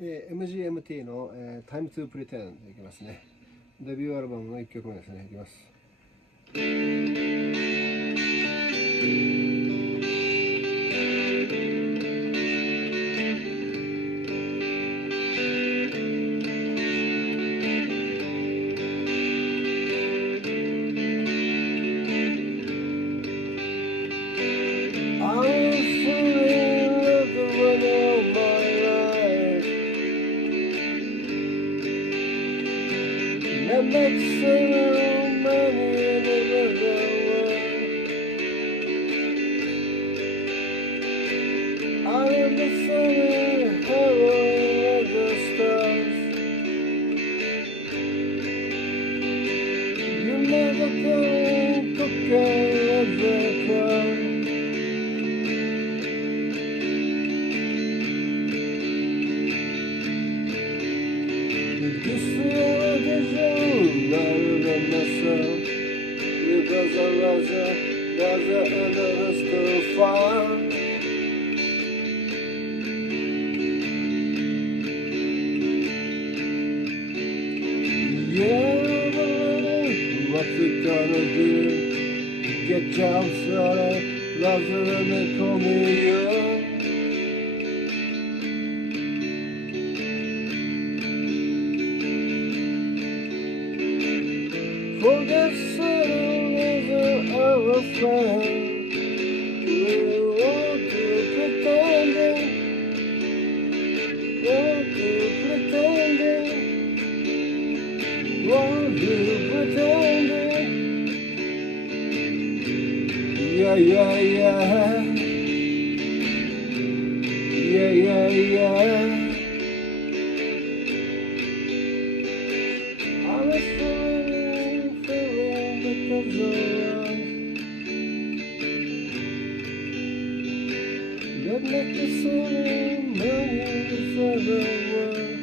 MGMT の、Time to Pretend いきますね。デビューアルバムの1曲目ですね。いきます。That makes a little money in another world. Out of the sunny heaven of the stars, you never can cook of the car. This religion rather than myself, because I rather another still far. Yeah, but what we gonna do? Get jobs out of rather than they call me you. Forget certain of a friend. We want to pretending, want to pretending, want to pretending. Yeah, yeah, yeah, yeah, yeah, yeah. I'm a that make the sun money for the world.